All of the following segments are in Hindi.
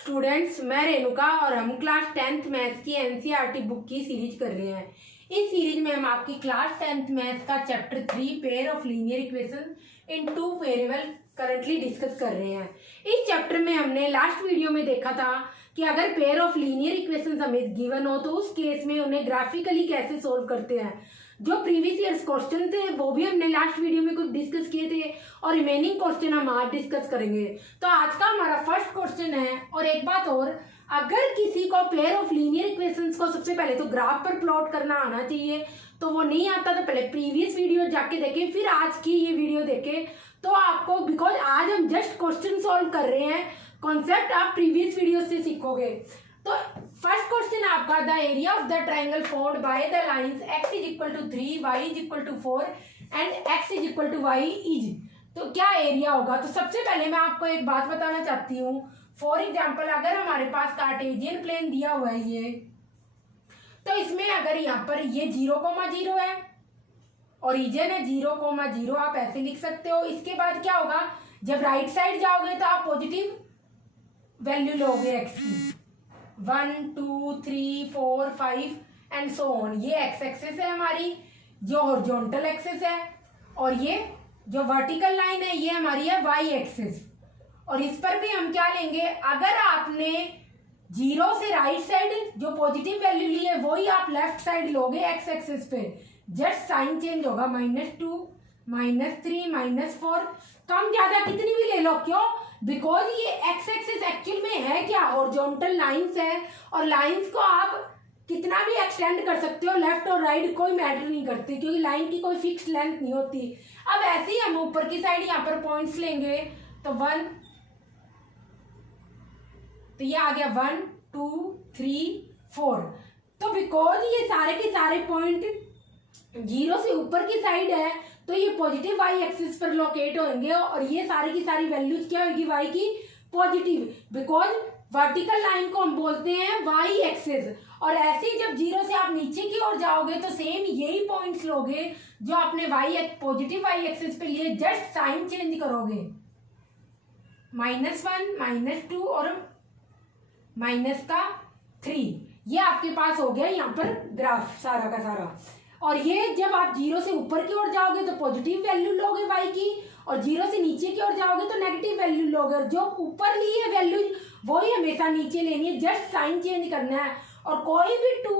स्टूडेंट्स, मैं रेणुका और हम क्लास 10th मैथ्स की एनसीईआरटी बुक की सीरीज कर रहे हैं। इस सीरीज में हम आपकी क्लास 10th मैथ्स का chapter 3 pair of linear equation in two variable currently discuss कर रहे हैं। इस चैप्टर में हमने लास्ट वीडियो में देखा था कि अगर पेयर ऑफ लीनियर इक्वेशन हमें गिवन हो तो उस केस में उन्हें ग्राफिकली कैसे सोल्व करते हैं। जो प्रीवियस ईयर्स क्वेश्चन थे वो भी हमने लास्ट वीडियो में कुछ डिस्कस किए थे और रिमेनिंग क्वेश्चन हम आज डिस्कस करेंगे। तो आज का हमारा फर्स्ट क्वेश्चन है। और एक बात और, अगर किसी को पेयर ऑफ लीनियर इक्वेशंस को सबसे पहले तो ग्राफ पर प्लॉट करना आना चाहिए, तो वो नहीं आता तो पहले प्रीवियस वीडियो जाके देखें, फिर आज की ये वीडियो देखें तो आपको, बिकॉज आज हम जस्ट क्वेश्चन सॉल्व कर रहे हैं, कॉन्सेप्ट आप प्रीवियस वीडियो से सीखोगे। तो फर्स्ट क्वेश्चन आपका, the area of the triangle formed by the lines x is equal to 3, y is equal to 4 and x is equal to y is, तो क्या एरिया होगा। तो सबसे पहले मैं आपको एक बात बताना चाहती हूँ। फॉर एग्जाम्पल, अगर हमारे पास कार्टेशियन प्लेन दिया हुआ है ये, तो इसमें अगर यहाँ पर ये 0,0 है, ओरिजिन है 0,0, आप ऐसे लिख सकते हो। इसके बाद क्या होगा, जब राइट साइड जाओगे तो आप पॉजिटिव वैल्यू लोगे x की, 1 2 3 4 5 एंड सो ऑन। ये x एक्सिस है हमारी, जो हॉरिजॉन्टल एक्सिस है, और ये जो वर्टिकल लाइन है ये हमारी है y एक्सिस। और इस पर भी हम क्या लेंगे, अगर आपने 0 से राइट साइड जो पॉजिटिव वैल्यू ली है वही आप लेफ्ट साइड लोगे x एक्सिस पे, जस्ट साइन चेंज होगा, -2 -3 -4। तो हम ज्यादा कितनी भी ले लो, क्यों, बिकॉज ये x एक्सिस एक्चुअल में है क्या, हॉरिजॉन्टल लाइंस है, और लाइंस को आप कितना भी एक्सटेंड कर सकते हो, लेफ्ट और राइट कोई मैटर नहीं करती, क्योंकि लाइन की कोई फिक्स लेंथ नहीं होती। अब ऐसे ही हम ऊपर की साइड यहाँ पर पॉइंट्स लेंगे, तो 1, तो ये आ गया 1 2 3 4। तो बिकॉज ये सारे के सारे पॉइंट 0 से ऊपर की साइड है, तो ये पॉजिटिव y एक्सिस पर लोकेट होंगे, और ये सारी की सारी वैल्यूज क्या होगी, y की पॉजिटिव, बिकॉज वर्टिकल लाइन को हम बोलते हैं y एक्सिस। और ऐसे ही जब 0 से आप नीचे की ओर जाओगे तो सेम यही पॉइंट्स लोगे जो आपने पॉजिटिव y एक्सिस पे लिए, जस्ट साइन चेंज करोगे, -1 -2 और -3। ये आपके पास हो गया यहाँ पर ग्राफ सारा का सारा। और ये जब आप 0 से ऊपर की ओर जाओगे तो पॉजिटिव वैल्यू लोगे y की, और 0 से नीचे की ओर जाओगे तो नेगेटिव वैल्यू लोगे, और जो ऊपर ली है वैल्यू वही हमेशा नीचे लेनी है, जस्ट साइन चेंज करना है। और कोई भी टू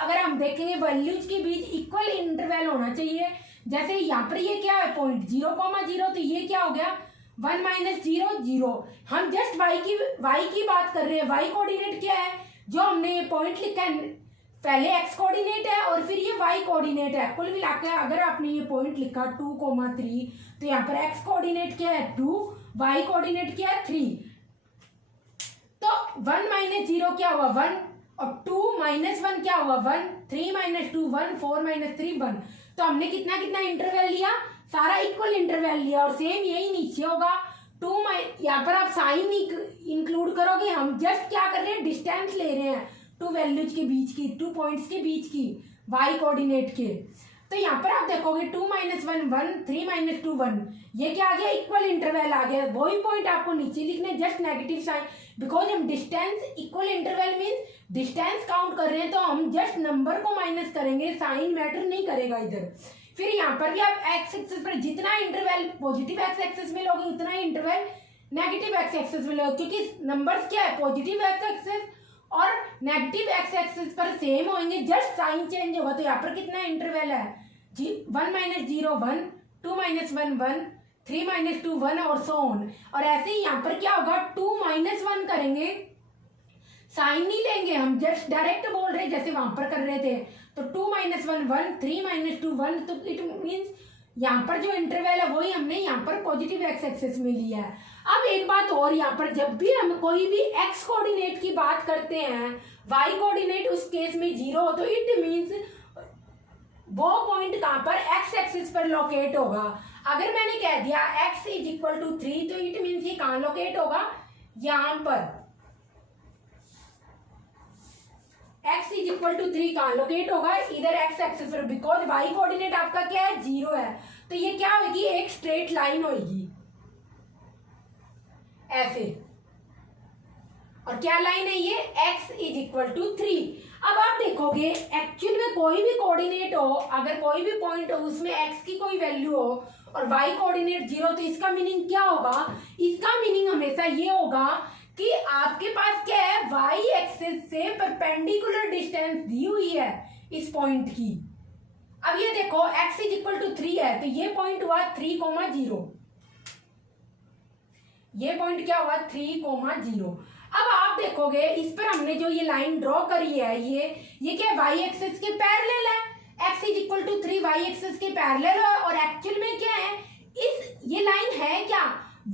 अगर हम देखेंगे वैल्यूज के बीच इक्वल इंटरवल होना चाहिए। जैसे यहाँ पर ये क्या है पॉइंट 0,0, तो ये क्या हो गया 1 -0 0। हम जस्ट y की बात कर रहे हैं। y कोऑर्डिनेट क्या है, जो हमने ये पॉइंट लिखा है, पहले x कोऑर्डिनेट है और फिर ये y कोऑर्डिनेट है। कुल मिलाकर अगर आपने ये पॉइंट लिखा 2,3, तो यहाँ पर x कोऑर्डिनेट क्या है 2, y कोऑर्डिनेट क्या है 3। तो 1 -0 क्या हुआ 1, और 2 -1 क्या हुआ 1, 3 -2 1, 4 -3 1। तो हमने कितना कितना इंटरवल लिया, सारा इक्वल इंटरवल लिया। और सेम यही नीचे होगा 2, यहाँ पर आप साइन इंक्लूड करोगे, हम जस्ट क्या कर रहे हैं, डिस्टेंस ले रहे हैं टू वैल्यूज के बीच की, 2 पॉइंट्स के बीच की, y कोऑर्डिनेट के। तो यहाँ पर आप देखोगे 2 -1 1, 3 -2 1, ये क्या आ गया, इक्वल इंटरवल आ गया। वही पॉइंट आपको नीचे लिखने, जस्ट नेगेटिव साइन, बिकॉज हम distance equal interval means distance count कर रहे हैं, तो हम जस्ट नंबर को माइनस करेंगे, साइन मैटर नहीं करेगा इधर। फिर यहाँ पर भी आप एक्स एक्सिस पर जितना इंटरवल पॉजिटिव एक्स एक्सिस में लोगे उतना ही इंटरवल नेगेटिव एक्स एक्सिस में लोगे, क्योंकि नंबर्स क्या है, पॉजिटिव एक्स एक्सिस और नेगेटिव एक्स एक्सिस पर सेम होंगे, जस्ट साइन चेंज होगा। तो यहाँ पर कितना इंटरवल है 1 -0 1, 2 -1 1, 3 -2 1 और सो ऑन। और ऐसे ही यहाँ पर क्या होगा 2 -1 करेंगे, साइन नहीं लेंगे, हम जस्ट डायरेक्ट बोल रहे जैसे वहां पर कर रहे थे। तो 2 -1 1, 3 -2 1, तो इट मीन्स यहाँ पर जो इंटरवल है वही हमने यहाँ पर पॉजिटिव एक्स एक्सिस में लिया है। अब एक बात और, यहाँ पर जब भी हम कोई भी एक्स कोऑर्डिनेट की बात करते हैं, वाई कोऑर्डिनेट उस केस में 0 हो, तो इट मीन्स वो पॉइंट कहाँ पर एक्स एक्सिस पर लोकेट होगा। अगर मैंने कह दिया x इज इक्वल टू 3, तो इट मीन्स ये कहाँ लोकेट होगा, यहाँ पर x इज इक्वल टू 3 कहाँ लोकेट होगा, इधर x एक्सिस पर, बिकॉज y कोऑर्डिनेट आपका क्या है 0 है। तो ये क्या होगी, एक स्ट्रेट लाइन होगी ऐसे, और क्या लाइन है ये, x इज इक्वल टू 3। अब आप देखोगे एक्चुअल में कोई भी कोऑर्डिनेट हो, अगर कोई भी पॉइंट हो उसमें x की कोई वैल्यू हो और y कोऑर्डिनेट 0, तो इसका मीनिंग क्या होगा, इसका मीनिंग हमेशा ये होगा कि आपके पास क्या है, y एक्सिस से परपेंडिकुलर डिस्टेंस दी हुई है इस पॉइंट की। अब ये देखो x इज इक्वल टू 3 है, तो ये पॉइंट हुआ 3,0, ये पॉइंट क्या हुआ 3,0। अब आप देखोगे इस पर हमने जो ये लाइन ड्रॉ करी है, ये क्या y एक्सिस के पैरेलल है, x is equal to 3 y axis के पैरेलल है, और एक्चुअल में क्या है, ये लाइन है क्या,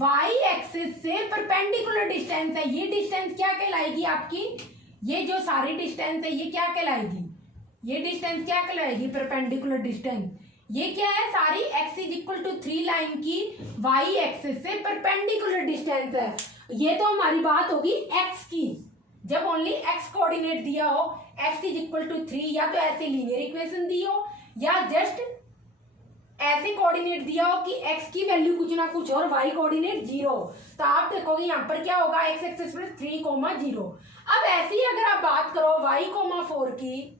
y एक्सिस से परपेंडिकुलर डिस्टेंस है। ये डिस्टेंस क्या कहलाएगी आपकी, ये जो सारी डिस्टेंस है ये क्या कहलाएगी, ये डिस्टेंस क्या कहलाएगी, परपेंडिकुलर डिस्टेंस। ये क्या है, सारी x is equal to 3 line की y एक्सिस से परपेंडिकुलर डिस्टेंस है। ये तो हमारी बात होगी x की, जब ओनली x कोऑर्डिनेट दिया हो, x इज इक्वल टू 3, या तो ऐसे लीनियर इक्वेशन दी हो या जस्ट ऐसे कोऑर्डिनेट दिया हो कि x की वैल्यू कुछ ना कुछ और y कोऑर्डिनेट 0। तो आप देखोगे यहाँ पर क्या होगा, x एक्सिस पर 3,0। अब ऐसे ही अगर आप बात करो y,4 की,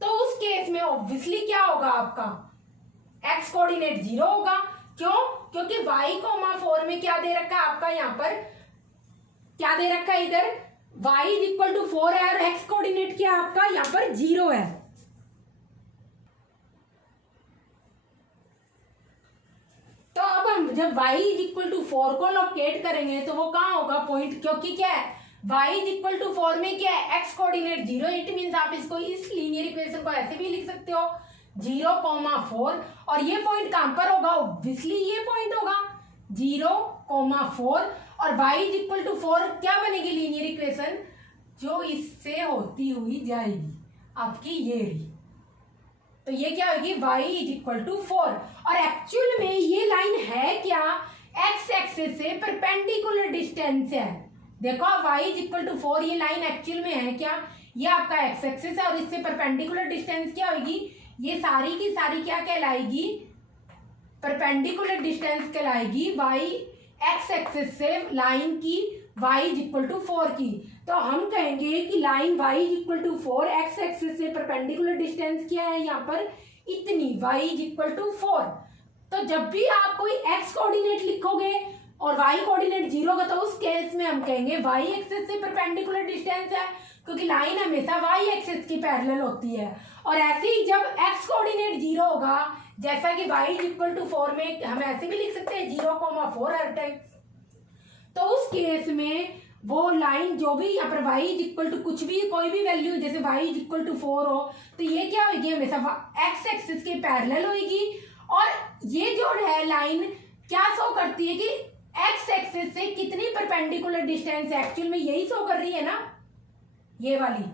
तो उस केस में ऑब्वियसली क्या होगा आपका, x कोऑर्डिनेट 0 होगा। क्यों, क्योंकि y,4 में क्या दे रखा है आपका, यहाँ पर क्या दे रखा है, इधर y इज इक्वल टू 4 है और x कोऑर्डिनेट क्या आपका यहाँ पर 0 है। तो अब हम जब y इज इक्वल टू 4 को लोकेट करेंगे तो वो कहाँ होगा पॉइंट, क्योंकि क्या है y इज इक्वल टू 4 में क्या है, x कोऑर्डिनेट 0, इट मीन्स आप इसको इस लीनियर इक्वेशन को ऐसे भी लिख सकते हो 0,4, और ये पॉइंट कहां पर होगा, ऑब्वियसली ये पॉइंट होगा 0,4, और y इज इक्वल टू 4 क्या बनेगी लीनियर इक्वेशन, जो इससे होती हुई जाएगी आपकी ये रही। तो ये क्या होगी, y इज इक्वल टू 4, और एक्चुअल में ये लाइन है क्या, x एक्सिस से परपेंडिकुलर डिस्टेंस है। देखो y इज इक्वल टू 4, ये लाइन एक्चुअल में है क्या, ये आपका x एक्सिस है और इससे परपेंडिकुलर डिस्टेंस क्या होगी, ये सारी की सारी क्या कहलाएगी, परपेंडिकुलर डिस्टेंस कहलाएगी y x एक्सिस से लाइन की y इज इक्वल टू 4 की। तो हम कहेंगे कि line y is equal to 4, x axis से परपेंडिकुलर डिस्टेंस क्या है यहाँ पर, इतनी, y इज इक्वल टू 4। तो जब भी आप कोई x कोऑर्डिनेट लिखोगे और y कोऑर्डिनेट 0 का, तो उस केस में हम कहेंगे y एक्सिस से परपेंडिकुलर डिस्टेंस है, क्योंकि लाइन हमेशा y एक्सिस की पैरेलल होती है। और ऐसे ही जब x कोऑर्डिनेट 0 होगा, जैसा कि y इज इक्वल टू 4 में हम ऐसे भी लिख सकते हैं 0,4 हर टाइम, तो उस केस में वो लाइन जो भी यहाँ पर y इज इक्वल टू कुछ भी, कोई भी वैल्यू, जैसे y इज इक्वल टू 4 हो, तो ये क्या होगी, हमेशा x एक्सिस के पैरेलल होगी। और ये जो है लाइन क्या शो करती है कि x एक्सिस से कितनी परपेंडिकुलर डिस्टेंस है, एक्चुअल में यही शो कर रही है ना, ये वाली,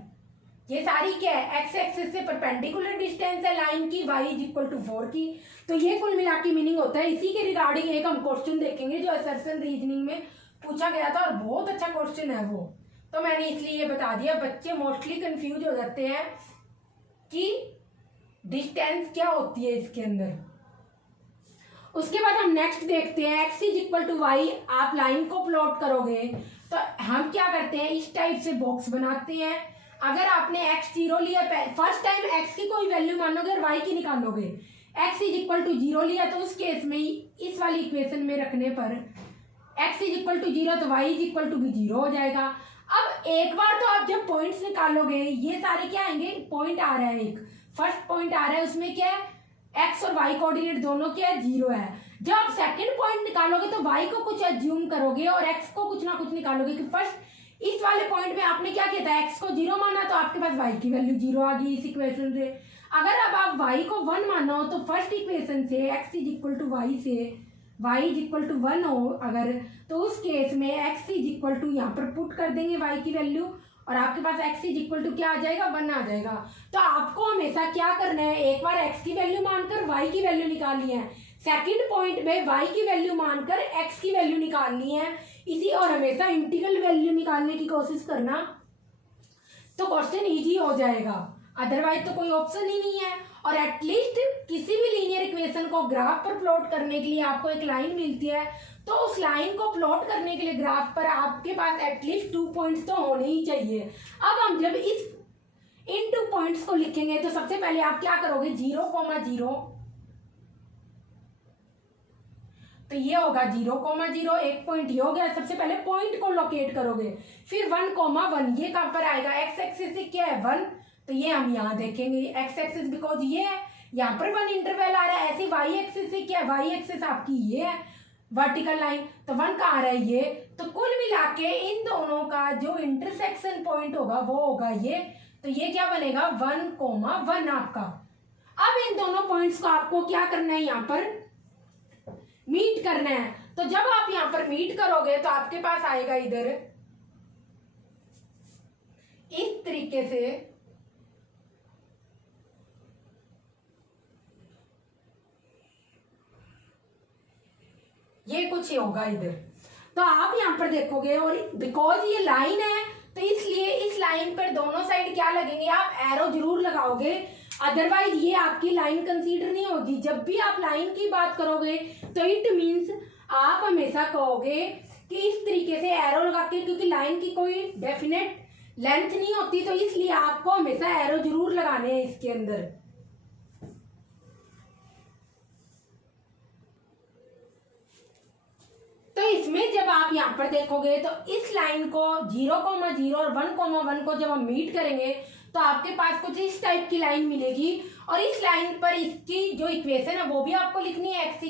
ये सारी क्या है, x एक्सिस से परपेंडिकुलर डिस्टेंस है लाइन की y इज इक्वल टू 4 की। तो ये कुल मिला के मीनिंग होता है। इसी के रिगार्डिंग एक हम क्वेश्चन देखेंगे जो असर्शन रीजनिंग में पूछा गया था, और बहुत अच्छा क्वेश्चन है वो, तो मैंने इसलिए ये बता दिया। बच्चे मोस्टली कंफ्यूज हो जाते हैं कि डिस्टेंस क्या होती है इसके अंदर। उसके बाद हम नेक्स्ट देखते हैं, x is equal to y, आप लाइन को प्लॉट करोगे तो हम क्या करते हैं, इस टाइप से बॉक्स बनाते हैं। अगर आपने x 0 लिया, फर्स्ट टाइम x की कोई वैल्यू मानोगे और y की निकालोगे, x इज इक्वल टू 0 लिया, तो उस केस में इस वाली इक्वेशन में रखने पर x इज इक्वल टू 0 तो y इज इक्वल टू भी 0 हो जाएगा। अब एक बार तो आप जब पॉइंट्स निकालोगे, ये सारे क्या आएंगे, पॉइंट आ रहा है, एक फर्स्ट पॉइंट आ रहा है, उसमें क्या है, x और y कोऑर्डिनेट दोनों क्या है, 0 है। जब आप सेकंड पॉइंट निकालोगे तो y को कुछ एज्यूम करोगे और x को कुछ ना कुछ निकालोगे कि फर्स्ट इस वाले पॉइंट में आपने क्या किया था, x को 0 माना तो आपके पास y की वैल्यू 0 आ गई इस इक्वेशन से। अगर अब आप y को 1 मानो तो फर्स्ट इक्वेशन से x is equal to y से y इज इक्वल टू 1 हो अगर, तो उस केस में x इज इक्वल टू यहाँ पर पुट कर देंगे y की वैल्यू और आपके पास x इज इक्वल टू क्या आ जाएगा, 1 आ जाएगा। तो आपको हमेशा क्या करना है, एक बार x की वैल्यू मानकर y की वैल्यू निकालनी है, सेकंड पॉइंट में y की वैल्यू मानकर x की वैल्यू निकालनी है इसी, और हमेशा इंटीग्रल वैल्यू निकालने की कोशिश करना, तो क्वेश्चन इजी हो जाएगा। अदरवाइज तो कोई ऑप्शन ही नहीं है। और एटलीस्ट किसी भी लीनियर इक्वेशन को ग्राफ पर प्लॉट करने के लिए आपको एक लाइन मिलती है, तो उस लाइन को प्लॉट करने के लिए ग्राफ पर आपके पास एटलीस्ट 2 पॉइंट्स तो होने ही चाहिए। अब हम जब इन 2 पॉइंट्स को लिखेंगे तो सबसे पहले आप क्या करोगे, 0,0, तो ये होगा 0,0, एक पॉइंट ये हो गया। सबसे पहले पॉइंट को लोकेट करोगे, फिर 1,1, ये कहां पर आएगा, एक्स एक्सिस से क्या है 1, तो ये हम यहाँ देखेंगे एक्स एक्सिस, बिकॉज ये है यहाँ पर 1 इंटरवल आ रहा है। ऐसे वाई एक्सिस से क्या है, वाई एक्सिस आपकी ये है वर्टिकल लाइन, तो 1 कहाँ आ रहा है ये, तो कुल मिला के इन दोनों का जो इंटरसेक्शन पॉइंट होगा वो होगा ये, तो ये क्या बनेगा 1,1 आपका। अब इन दोनों पॉइंट्स को आपको क्या करना है, यहाँ पर मीट करना है। तो जब आप यहाँ पर मीट करोगे तो आपके पास आएगा इधर इस तरीके से, ये कुछ ही होगा इधर। तो आप यहाँ पर देखोगे, और बिकॉज ये लाइन है तो इसलिए इस लाइन पर दोनों साइड क्या लगेंगे, आप एरो जरूर लगाओगे, अदरवाइज ये आपकी लाइन कंसीडर नहीं होगी। जब भी आप लाइन की बात करोगे तो इट मीन्स आप हमेशा कहोगे कि इस तरीके से एरो लगा के, क्योंकि लाइन की कोई डेफिनेट लेंथ नहीं होती, तो इसलिए आपको हमेशा एरो जरूर लगाने हैं इसके अंदर। तो इसमें जब आप यहाँ पर देखोगे तो इस लाइन को 0,0 और 1,1 को जब हम मीट करेंगे तो आपके पास कुछ इस टाइप की लाइन मिलेगी, और इस लाइन पर इसकी जो इक्वेशन है वो भी आपको लिखनी है, x = y।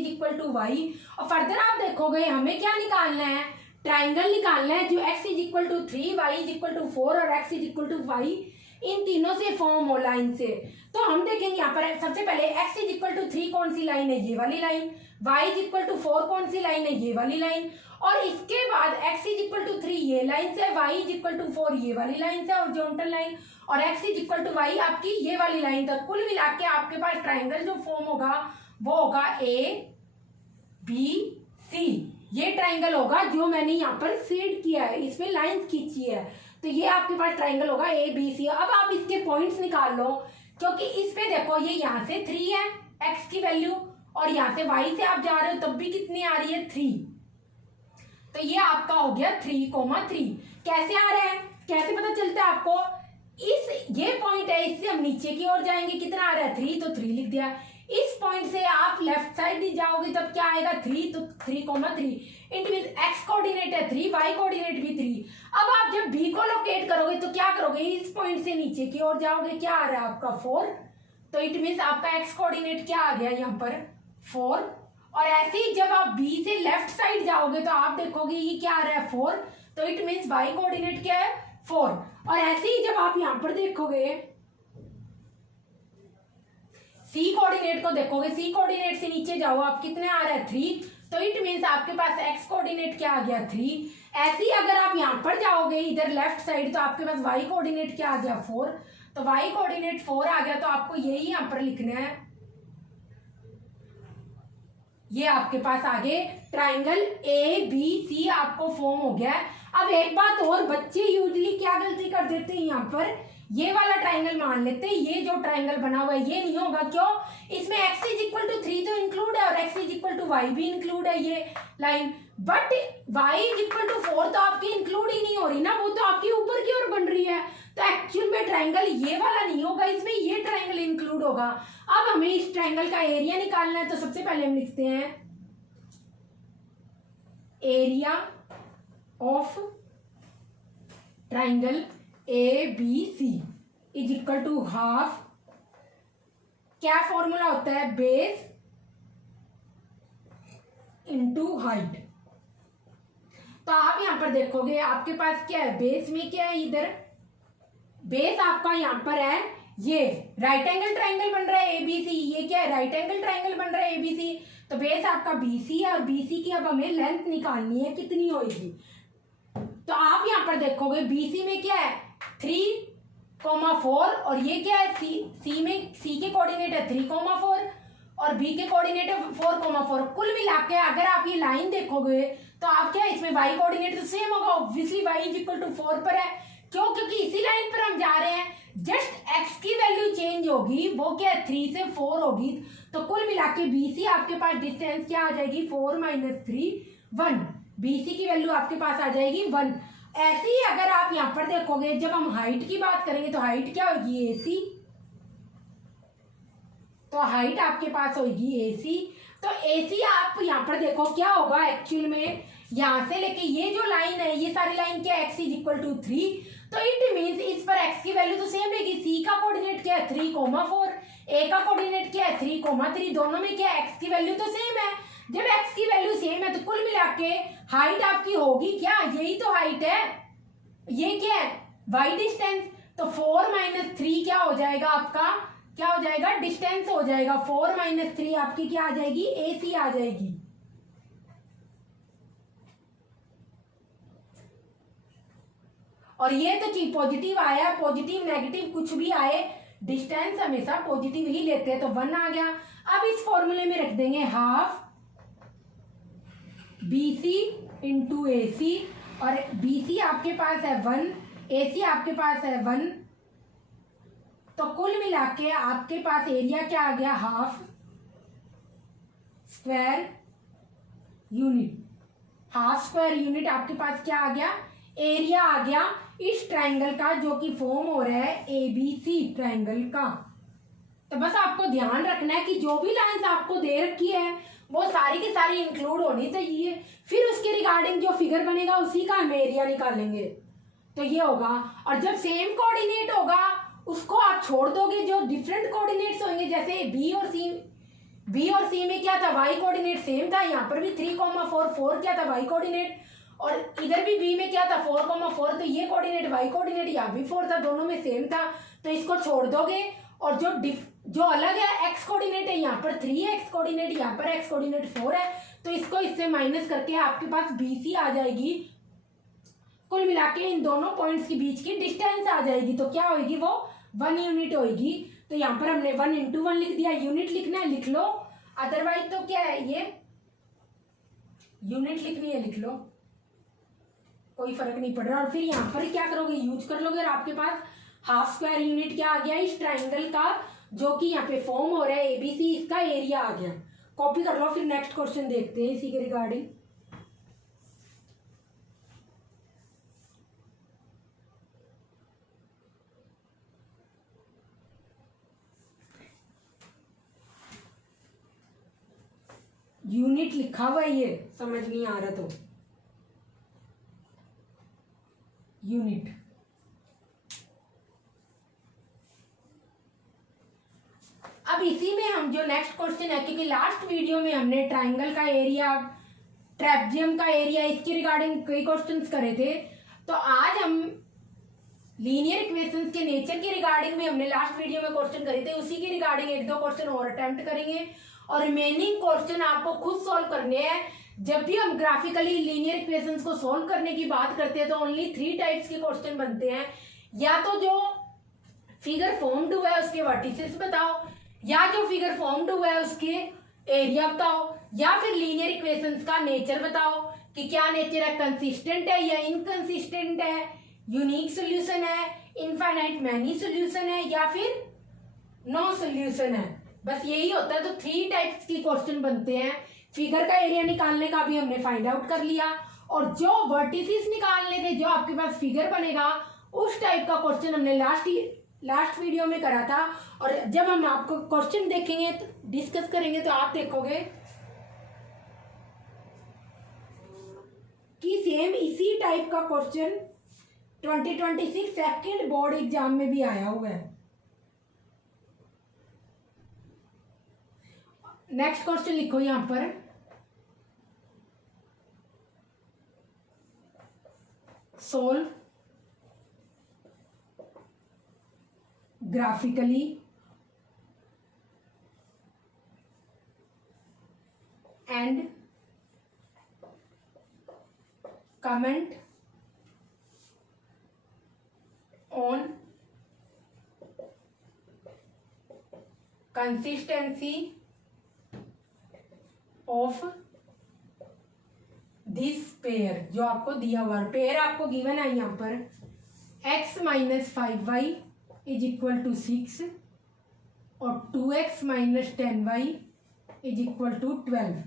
और फर्दर आप देखोगे हमें क्या निकालना है, ट्राइंगल निकालना है जो x = 3, y = 4 और x = y इन तीनों से फॉर्म हो लाइन से। तो हम देखेंगे यहाँ पर सबसे पहले x = 3 कौन सी लाइन है, ये वाली लाइन, y = 4 कौन सी लाइन है, ये वाली लाइन, और इसके बाद x = 3 ये लाइन से, y = 4 ये वाली लाइन से हॉरिजॉन्टल लाइन, और x = y आपकी ये वाली लाइन तक। कुल मिला के आपके पास ट्राइंगल जो फॉर्म होगा वो होगा ABC, ये ट्राइंगल होगा जो मैंने यहाँ पर शेड किया है, इसमें लाइंस खींची है, तो ये आपके पास ट्राइंगल होगा ABC। अब आप इसके पॉइंट्स निकाल लो, क्योंकि इस पे देखो ये यहाँ से 3 है x की वैल्यू, और यहाँ से y से आप जा रहे हो तब भी कितनी आ रही है 3, तो ये आपका हो गया 3,3। कैसे आ रहा है, कैसे पता चलता है आपको, ये पॉइंट है, इससे हम नीचे की ओर जाएंगे, कितना आ रहा है 3, तो 3 लिख दिया। इस पॉइंट से आप लेफ्ट साइड ही जाओगे तब क्या आएगा 3, तो 3,3 इंट मीन एक्स कोऑर्डिनेट है 3, वाई कोऑर्डिनेट भी 3। अब आप जब बी को लोकेट करोगे तो क्या करोगे, इस पॉइंट से नीचे की ओर जाओगे, क्या आ रहा है आपका 4, तो इट मीन आपका एक्स कोऑर्डिनेट क्या आ गया यहाँ पर 4। और ऐसे ही जब आप बी से लेफ्ट साइड जाओगे तो आप देखोगे ये क्या आ रहा है 4, तो इट मीन्स वाई कोऑर्डिनेट क्या है 4। और ऐसे ही जब आप यहाँ पर देखोगे सी कोऑर्डिनेट को देखोगे, सी कोऑर्डिनेट से नीचे जाओ आप, कितने आ रहा है 3, तो इट मीन्स आपके पास एक्स कोऑर्डिनेट क्या आ गया 3। ऐसे ही अगर आप यहाँ पर जाओगे इधर लेफ्ट साइड तो आपके पास वाई कोऑर्डिनेट क्या आ गया 4, तो वाई कोऑर्डिनेट 4 आ गया, तो आपको यही यहाँ पर लिखना है, ये आपके पास आगे ट्राइंगल ABC आपको फॉर्म हो गया है। अब एक बात और, बच्चे यूजली क्या गलती कर देते हैं, यहाँ पर ये वाला ट्राइंगल मान लेते हैं, ये जो ट्राइंगल बना हुआ है ये नहीं होगा, क्यों, इसमें x = 3 तो इंक्लूड है और x = y भी इंक्लूड है ये लाइन, बट y = 4 तो आपकी इंक्लूड ही नहीं हो रही ना, वो तो आपकी ऊपर की ओर बन रही है, तो एक्चुअल में ट्राइंगल ये वाला नहीं होगा, इसमें ये ट्राइंगल इंक्लूड होगा। अब हमें इस ट्राइंगल का एरिया निकालना है, तो सबसे पहले हम लिखते हैं area of triangle ABC = half, क्या फॉर्मूला होता है, बेस इंटू हाइट। तो आप यहां पर देखोगे आपके पास क्या है, बेस में क्या है, इधर बेस आपका यहां पर है, ये राइट एंगल ट्राइंगल बन रहा है ABC, ये क्या है, राइट एंगल ट्राइंगल बन रहा है ABC, तो बेस आपका BC है, और BC की अब हमें लेंथ निकालनी है, कितनी होगी, तो आप यहां पर देखोगे BC में क्या है 3,4, और ये क्या है C में, C के कोऑर्डिनेट है 3,4 और B के कोऑर्डिनेट है 4,4। कुल मिला के अगर आप ये लाइन देखोगे तो आप क्या, इसमें y कोऑर्डिनेट तो सेम होगा, ऑब्वियसली y = 4 पर है, क्यों, क्योंकि इसी लाइन पर हम जा रहे हैं। जस्ट x की वैल्यू चेंज होगी, वो क्या है 3 से 4 होगी, तो कुल मिला के BC आपके पास डिस्टेंस क्या आ जाएगी 4 - 3 1। BC की वैल्यू आपके पास आ जाएगी 1। ऐसे ही अगर आप यहाँ पर देखोगे जब हम हाइट की बात करेंगे तो हाइट क्या होगी AC, तो हाइट आपके पास होगी AC। तो AC आप यहाँ पर देखो क्या होगा एक्चुअल में, यहाँ से लेके ये जो लाइन है ये सारी लाइन क्या x = 3, तो इट मीन्स इस पर x की वैल्यू तो सेम रहेगी। C का कोऑर्डिनेट क्या है 3,4, A का कोऑर्डिनेट क्या है 3,3, दोनों में क्या x की वैल्यू तो सेम है। जब x की वैल्यू सेम है तो कुल मिला के हाइट आपकी होगी क्या, यही तो हाइट है, ये क्या है y डिस्टेंस, तो 4 - 3 क्या हो जाएगा आपका, क्या हो जाएगा डिस्टेंस हो जाएगा, 4 - 3 आपकी क्या आ जाएगी AC आ जाएगी। और ये तो चीज पॉजिटिव आया, पॉजिटिव नेगेटिव कुछ भी आए डिस्टेंस हमेशा पॉजिटिव ही लेते हैं, तो 1 आ गया। अब इस फॉर्मूले में रख देंगे हाफ BC × AC, और BC आपके पास है 1, AC आपके पास है 1, तो कुल मिला के आपके पास एरिया क्या आ गया half square unit, half square unit आपके पास क्या आ गया एरिया आ गया इस ट्रायंगल का जो कि फॉर्म हो रहा है ABC ट्रायंगल का। तो बस आपको ध्यान रखना है कि जो भी लाइंस आपको दे रखी है वो सारी की सारी इंक्लूड होनी चाहिए, फिर उसके रिगार्डिंग जो फिगर बनेगा उसी का हम एरिया निकालेंगे, तो ये होगा। और जब सेम कोऑर्डिनेट होगा उसको आप छोड़ दोगे, जो डिफरेंट कोऑर्डिनेट्स होंगे जैसे बी और सी में क्या था y कोऑर्डिनेट सेम था, यहाँ पर भी 3,4 4 क्या था y कोऑर्डिनेट, और इधर भी बी में क्या था 4,4, तो ये कोऑर्डिनेट y कोऑर्डिनेट यहाँ भी 4 था, दोनों में सेम था, तो इसको छोड़ दोगे। और जो अलग है x कोऑर्डिनेट है यहाँ पर 3x कोऑर्डिनेट, यहाँ पर x कोऑर्डिनेट 4 है, तो इसको इससे माइनस करके आपके पास BC आ जाएगी। कुल मिला के इन दोनों पॉइंट्स के बीच की डिस्टेंस आ जाएगी, तो क्या होगी वो 1 यूनिट होगी। तो यहाँ पर हमने 1 × 1 लिख दिया, यूनिट लिखना है लिख लो, अदरवाइज तो क्या है ये यूनिट लिखनी है लिख लो, कोई फर्क नहीं पड़ रहा। और फिर यहाँ पर क्या करोगे यूज कर लोगे, और आपके पास हाफ स्क्वायर यूनिट क्या आ गया इस ट्राइंगल का जो कि यहाँ पे फॉर्म हो रहा है ABC, इसका एरिया आ गया। कॉपी कर लो, फिर नेक्स्ट क्वेश्चन देखते हैं इसी के रिगार्डिंग। यूनिट लिखा हुआ है, ये समझ नहीं आ रहा तो यूनिट। अब इसी में हम जो नेक्स्ट क्वेश्चन है, क्योंकि लास्ट वीडियो में हमने ट्राइंगल का एरिया, ट्रेपेजियम का एरिया, इसके रिगार्डिंग कई क्वेश्चंस करे थे, तो आज हम लीनियर इक्वेशंस के नेचर के रिगार्डिंग में हमने लास्ट वीडियो में क्वेश्चन करे थे, उसी के रिगार्डिंग 1-2 क्वेश्चन और अटेम्प्ट करेंगे, और रिमेनिंग क्वेश्चन आपको खुद सॉल्व करने हैं। जब भी हम ग्राफिकली लीनियर इक्वेशंस को सॉल्व करने की बात करते हैं तो ओनली 3 टाइप्स के क्वेश्चन बनते हैं, या तो जो फिगर फॉर्म्ड हुआ है उसके वर्टिसेस बताओ, या जो फिगर फॉर्म्ड हुआ है उसके एरिया बताओ, या फिर लीनियर इक्वेशंस का नेचर बताओ कि क्या नेचर है, कंसिस्टेंट है या इनकंसिस्टेंट है, यूनिक सॉल्यूशन है, इनफाइनाइट मैनी सॉल्यूशन है, या फिर नो सॉल्यूशन है। बस यही होता है। तो 3 टाइप्स की क्वेश्चन बनते हैं। फिगर का एरिया निकालने का भी हमने फाइंड आउट कर लिया, और जो वर्टिसेस निकालने थे, जो आपके पास फिगर बनेगा, उस टाइप का क्वेश्चन हमने लास्ट वीडियो में करा था। और जब हम आपको क्वेश्चन देखेंगे तो डिस्कस करेंगे तो आप देखोगे कि सेम इसी टाइप का क्वेश्चन 2026 सेकंड बोर्ड एग्जाम में भी आया हुआ है। नेक्स्ट क्वेश्चन लिखो यहां पर, solve graphically and comment on consistency of this pair. जो आपको दिया हुआ पेयर आपको गिवन है यहाँ पर x - 5y is equal to 6 और 2x minus 10y is equal to 12।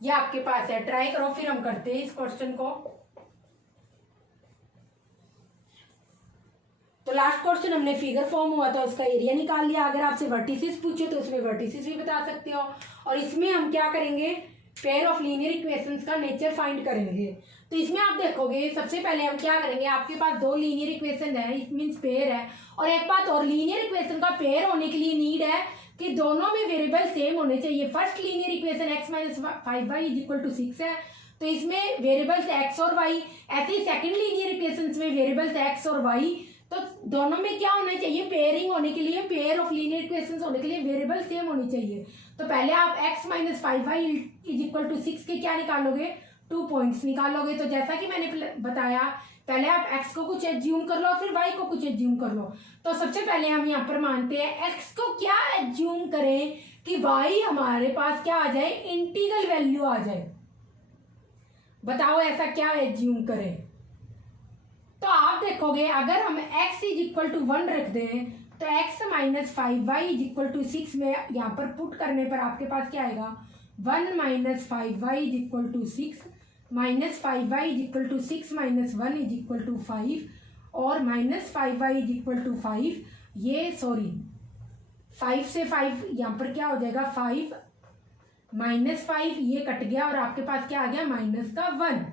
ये आपके पास है, ट्राई करो। फिर हम करते हैं इस क्वेश्चन को। तो लास्ट क्वेश्चन हमने फिगर फॉर्म हुआ था, उसका एरिया निकाल लिया। अगर आपसे वर्टिसेस पूछे तो उसमें वर्टिसेस भी बता सकते हो। और इसमें हम क्या करेंगे, पेयर ऑफ लीनियर इक्वेशंस का नेचर फाइंड करेंगे। तो इसमें आप देखोगे सबसे पहले हम क्या करेंगे, आपके पास दो लीनियर इक्वेशन है, इट मीन्स पेयर है। और एक बात और, लीनियर इक्वेशन का पेयर होने के लिए नीड है कि दोनों में वेरिएबल सेम होने चाहिए। First linear equation x minus 5y is equal to 6 है, तो इसमें वेरिएबल्स x और y। ऐसे ही सेकंड लीनियर इक्वेशन में वेरिएबल्स x और y। तो दोनों में क्या होना चाहिए, पेयरिंग होने के लिए, पेयर ऑफ लीनियर इक्वेशंस होने के लिए वेरिएबल सेम होनी चाहिए। तो पहले आप x minus 5y is equal to 6 के क्या निकालोगे, 2 पॉइंट्स निकालोगे। तो जैसा कि मैंने बताया, पहले आप x को कुछ एज्यूम कर लो और फिर y को कुछ एज्यूम कर लो। तो सबसे पहले हम यहाँ पर मानते हैं x को क्या एज्यूम करें कि y हमारे पास क्या आ जाए, इंटीग्रल वैल्यू आ जाए। बताओ ऐसा क्या एज्यूम करें। तो आप देखोगे अगर हम x इज इक्वल टू 1 रख दें तो x minus 5y is equal to 6 में यहाँ पर पुट करने पर आपके पास क्या आएगा, 1 minus 5y is equal to 6 minus 5y is equal to 6 minus 1 is equal to 5 और minus 5y is equal to 5। ये सॉरी 5 से 5 यहाँ पर क्या हो जाएगा, 5 माइनस 5, ये कट गया और आपके पास क्या आ गया, माइनस का 1।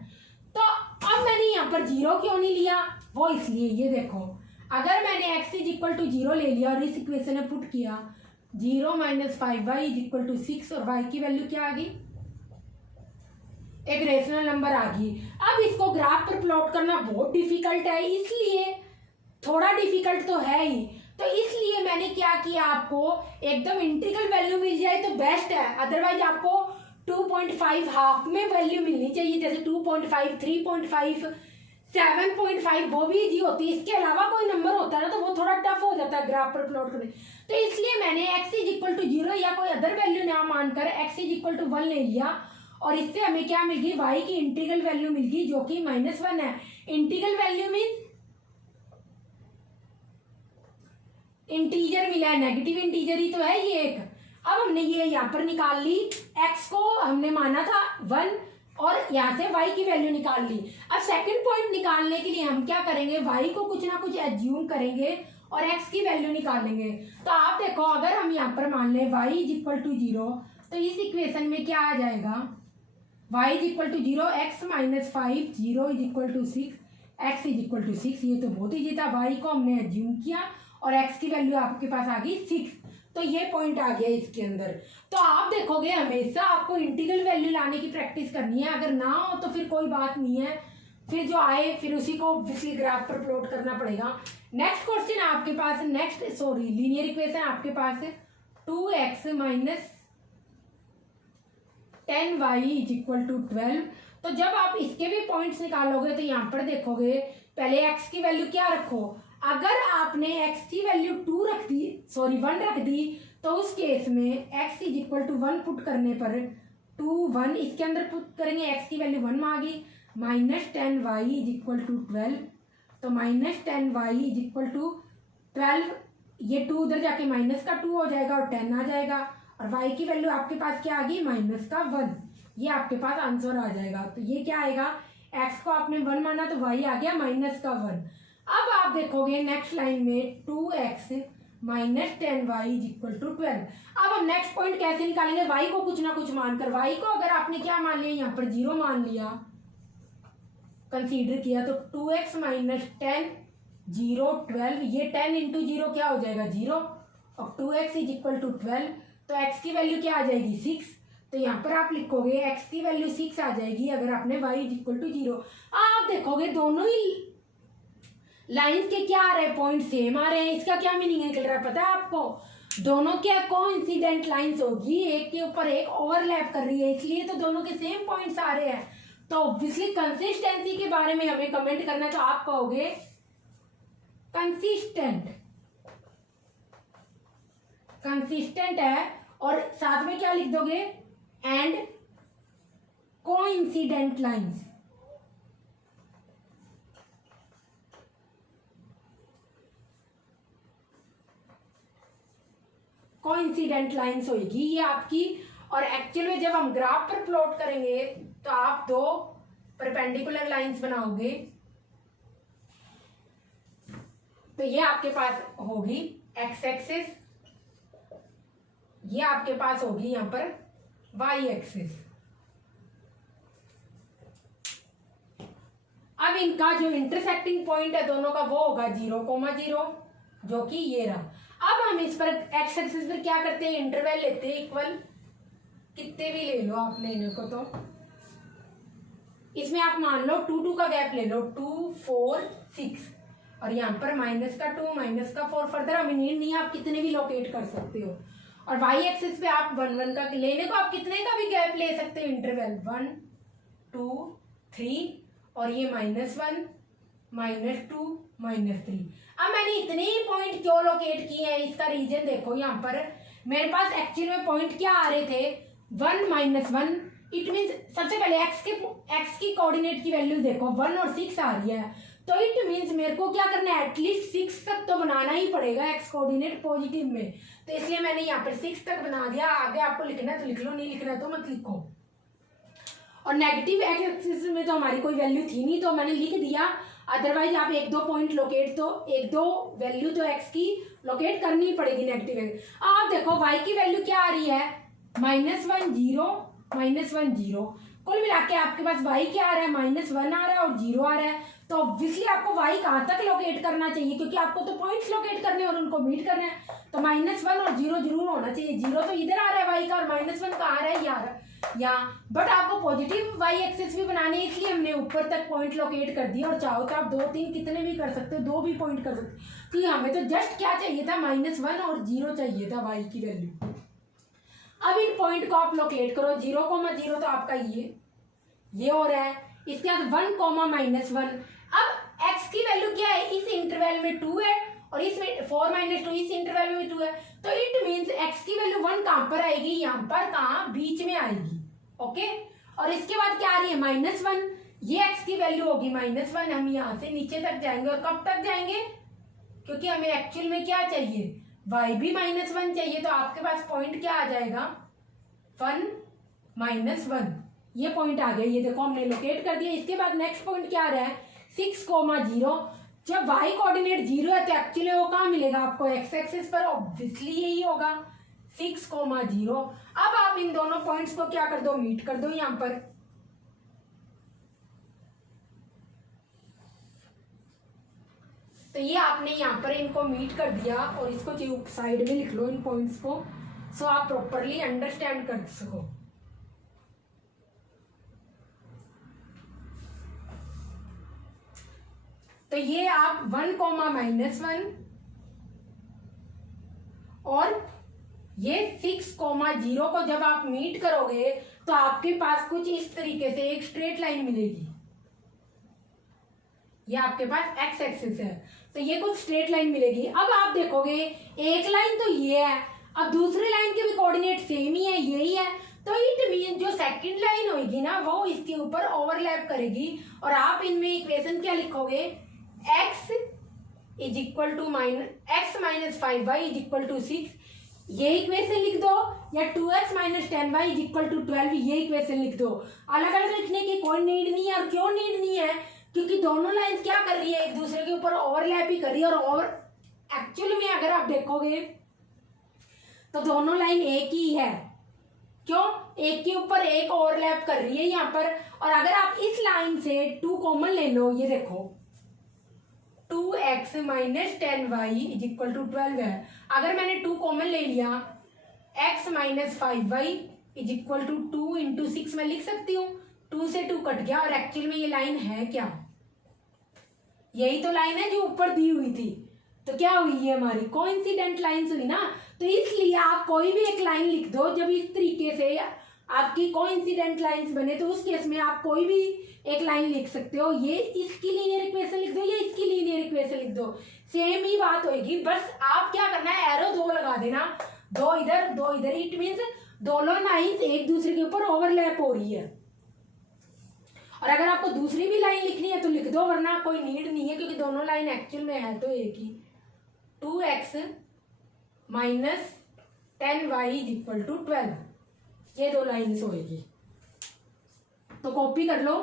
तो अब मैंने यहाँ पर 0 क्यों नहीं लिया, वो इसलिए, ये देखो अगर मैंने x इज इक्वल टू 0 ले लिया और इस इक्वेशन में पुट किया 0 minus 5y is equal to 6 और y की वैल्यू क्या आ गई, एक रेशनल नंबर आ गई। अब इसको ग्राफ पर प्लॉट करना बहुत डिफिकल्ट है, इसलिए थोड़ा डिफिकल्ट तो है ही, तो इसलिए मैंने क्या किया, आपको एकदम इंटीग्रल वैल्यू मिल जाए तो बेस्ट है। अदरवाइज आपको 2.5 हाफ में वैल्यू मिलनी चाहिए, जैसे 2.5, 3.5, 7.5, वो भी इजी होती है। इसके अलावा कोई नंबर होता है ना तो वो थोड़ा टफ हो जाता है ग्राफ पर प्लॉट करने। तो इसलिए मैंने x इज इक्वल टू 0 या कोई अदर वैल्यू ना मानकर x इज इक्वल टू 1 ले लिया और इससे हमें क्या मिल गई, y की इंटीग्रल वैल्यू मिल गई जो कि -1 है। इंटीग्रल वैल्यू मीन इंटीजर मिला है, नेगेटिव इंटीजर ही तो है ये एक। अब हमने ये यहाँ पर निकाल ली, x को हमने माना था 1 और यहाँ से y की वैल्यू निकाल ली। अब सेकंड पॉइंट निकालने के लिए हम क्या करेंगे, y को कुछ ना कुछ एज्यूम करेंगे और x की वैल्यू निकालेंगे। तो आप देखो अगर हम यहाँ पर मान लें y इज इक्वल टू 0 तो इस इक्वेशन में क्या आ जाएगा, y is equal to 0, x minus 5, 0 is equal to 6, x is equal to 6। ये तो बहुत ईजी था, y को हमने एज्यूम किया और x की वैल्यू आपके पास आ गई 6। तो ये पॉइंट आ गया इसके अंदर। तो आप देखोगे हमेशा आपको इंटीग्रल वैल्यू लाने की प्रैक्टिस करनी है, अगर ना हो तो फिर कोई बात नहीं है, फिर जो आए फिर उसी को इसी ग्राफ पर प्लॉट करना पड़ेगा। नेक्स्ट क्वेश्चन आपके पास, लीनियर इक्वेशन आपके पास है 2x minus 10y is equal to 12। तो जब आप इसके भी पॉइंट्स निकालोगे तो यहाँ पर देखोगे पहले x की वैल्यू क्या रखो, अगर आपने x की वैल्यू 1 रख दी तो उस केस में x is equal to 1 put करने पर 2 1 इसके अंदर पुट करेंगे, x की वैल्यू 1 आ गई, minus 10y is equal to 12। तो minus 10y is equal to 12, ये 2 उधर जाके माइनस का 2 हो जाएगा और 10 आ जाएगा और y की वैल्यू आपके पास क्या आ गई, माइनस का 1। ये आपके पास आंसर आ जाएगा। तो ये क्या आएगा, x को आपने 1 माना तो y आ गया माइनस का 1। अब आप देखोगे नेक्स्ट लाइन में 2x minus 10y is equal to 12। अब हम नेक्स्ट पॉइंट कैसे निकालेंगे, y को कुछ ना कुछ मानकर। y को अगर आपने क्या मान लिया, यहाँ पर 0 मान लिया, कंसीडर किया, तो 2x माइनस 10, 0, 12, ये 10 इंटू 0 क्या हो जाएगा 0 और 2x इज इक्वल टू 12। तो x की वैल्यू क्या आ जाएगी 6। तो यहाँ पर आप लिखोगे x की वैल्यू 6 आ जाएगी अगर आपने y इज इक्वल टू 0। आप देखोगे दोनों ही लाइंस के क्या आ रहे हैं, पॉइंट सेम आ रहे हैं। इसका क्या मीनिंग निकल रहा है पता है आपको, दोनों क्या कोइंसिडेंट लाइंस होगी, एक के ऊपर एक ओवरलैप कर रही है, इसलिए तो दोनों के सेम पॉइंट्स आ रहे हैं। तो ऑब्वियसली कंसिस्टेंसी के बारे में हमें कमेंट करना है, तो आप कहोगे कंसिस्टेंट है और साथ में क्या लिख दोगे, and coincident lines. Coincident lines होगी ये आपकी। और एक्चुअल में जब हम ग्राफ पर प्लॉट करेंगे तो आप दो परपेंडिकुलर लाइंस बनाओगे, तो ये आपके पास होगी एक्स एक्सिस, ये आपके पास होगी यहां पर वाई एक्सिस। अब इनका जो इंटरसेक्टिंग पॉइंट है दोनों का वो होगा 0,0, जो कि ये रहा। अब हम इस पर एक्स एक्सिस पर क्या करते हैं, इंटरवल लेते हैं इक्वल, कितने भी ले लो आप लेने को, तो इसमें आप मान लो 2 2 का गैप ले लो, 2 4 6, और यहाँ पर -2 -4, फर्दर हमें नीड नहीं है, आप कितने भी लोकेट कर सकते हो। और वाई एक्सिस पे आप 1 1 का लेने को आप कितने का भी गैप ले सकते हो, इंटरवल 1 2 3, और ये -1 -2 -3। अब मैंने इतने ही पॉइंट क्यों लोकेट किए हैं, इसका रीजन देखो। यहाँ पर मेरे पास एक्चुअल में पॉइंट क्या आ रहे थे, 1 -1, इट मीन्स सबसे पहले एक्स की कोऑर्डिनेट की वैल्यू देखो 1 और 6 आ रही है, तो इट मीन्स मेरे को क्या करना है, एटलीस्ट 6 तक तो बनाना ही पड़ेगा एक्स कोऑर्डिनेट पॉजिटिव में। तो इसलिए मैंने यहाँ पर 6 तक बना दिया। आगे आपको लिखना है तो लिख लो, नहीं लिखना है तो मत लिखो। और नेगेटिव एक्स एक्सिस में तो हमारी कोई वैल्यू थी नहीं, तो मैंने लिख दिया। अदरवाइज आप 1 2 पॉइंट लोकेट, तो 1 2 वैल्यू तो एक्स की लोकेट करनी ही पड़ेगी नेगेटिव एक्स। आप देखो वाई की वैल्यू क्या आ रही है, -1 0 -1 0। कुल मिला के आपके पास वाई क्या आ रहा है, -1 आ रहा है और 0 आ रहा है। तो ऑब्वियसली आपको वाई कहाँ तक लोकेट करना चाहिए, क्योंकि आपको तो पॉइंट्स लोकेट करने और उनको मीट करना है। तो -1 और 0 जरूर होना चाहिए। 0 तो इधर आ रहा है वाई का, और -1 कहाँ आ रहा है, यार यहाँ। बट आपको पॉजिटिव वाई एक्सिस भी बनाने, इसलिए हमने ऊपर तक पॉइंट लोकेट कर दिया। और चाहो तो आप 2 3 कितने भी कर सकते हो, 2 भी पॉइंट कर सकते हो, क्योंकि हमें तो जस्ट क्या चाहिए था, -1 और 0 चाहिए था वाई की वैल्यू। अब इन पॉइंट को आप लोकेट करो, 0,0 तो आपका ये हो रहा है। इसके बाद 1, -1। अब x की वैल्यू क्या है, इस इंटरवल में 2 है, और इसमें 4 -2 इस इंटरवल में 2 है। तो इट मींस x की वैल्यू 1 कहां पर आएगी, यहाँ पर कहां, बीच में आएगी। ओके, और इसके बाद क्या आ रही है, -1। ये x की वैल्यू होगी -1। हम यहाँ से नीचे तक जाएंगे, और कब तक जाएंगे, क्योंकि हमें एक्चुअल में क्या चाहिए, y भी -1 चाहिए। तो आपके पास पॉइंट क्या आ जाएगा, 1 -1, ये पॉइंट आ गया। ये देखो हमने लोकेट कर दिया। इसके बाद नेक्स्ट पॉइंट क्या आ रहा है, 6,0। जब y कोऑर्डिनेट 0 है तो एक्चुअली वो कहाँ मिलेगा आपको, x एक्सिस पर, ऑब्वियसली यही होगा 6,0। अब आप इन दोनों पॉइंट्स को क्या कर दो, मीट कर दो यहाँ पर। तो ये आपने यहाँ पर इनको मीट कर दिया, और इसको साइड में लिख लो इन पॉइंट्स को, सो आप प्रॉपरली अंडरस्टैंड कर सको। तो ये आप 1, -1 और ये 6,0 को जब आप मीट करोगे तो आपके पास कुछ इस तरीके से एक स्ट्रेट लाइन मिलेगी। ये आपके पास एक्स एक्सिस है, तो ये कुछ स्ट्रेट लाइन मिलेगी। अब आप देखोगे एक लाइन तो ये है, अब दूसरी लाइन के भी कोऑर्डिनेट सेम ही है, यही है। तो इट मीन जो सेकंड लाइन होगी ना, वो इसके ऊपर ओवरलैप करेगी। और आप इनमें इक्वेशन क्या लिखोगे, x = x - 5y = 6, ये इक्वेशन लिख दो, या 2x - 10y = 12, ये इक्वेशन लिख दो। अलग अलग लिखने की कोई नीड नहीं है। और क्यों नीड नहीं है, क्योंकि दोनों लाइंस क्या कर रही है, एक दूसरे के ऊपर ओवरलैप ही कर रही है। और एक्चुअली में अगर आप देखोगे तो दोनों लाइन एक ही है। क्यों, एक के ऊपर एक ओवरलैप कर रही है यहाँ पर। और अगर आप इस लाइन से 2 कॉमन ले लो, ये देखो 2x - 10y = 12 है। अगर मैंने 2 कॉमन ले लिया, x - 5y = 2 × 6 मैं लिख सकती हूँ। 2 से 2 कट गया। और एक्चुअल में ये लाइन है क्या, यही तो लाइन है जो ऊपर दी हुई थी। तो क्या हुई, ये हमारी कोइंसिडेंट लाइन्स हुई ना। तो इसलिए आप कोई भी एक लाइन लिख दो, जब इस तरीके से आपकी कोइंसिडेंट लाइंस बने, तो उस केस में आप कोई भी एक लाइन लिख सकते हो। ये इसकी लीनियर इक्वेशन लिख दो, या इसकी लीनियर इक्वेशन लिख दो, सेम ही बात होगी। बस आप क्या करना है, एरो 2 लगा देना, 2 इधर 2 इधर। इट मीन्स दोनों लाइंस एक दूसरे के ऊपर ओवरलैप हो रही है। और अगर आपको दूसरी भी लाइन लिखनी है तो लिख दो, वरना कोई नीड नहीं है, क्योंकि दोनों लाइन एक्चुअल में है तो एक ही। 2x - 10y is equal to 12। ये दो लाइन्स होएगी, तो कॉपी कर लो,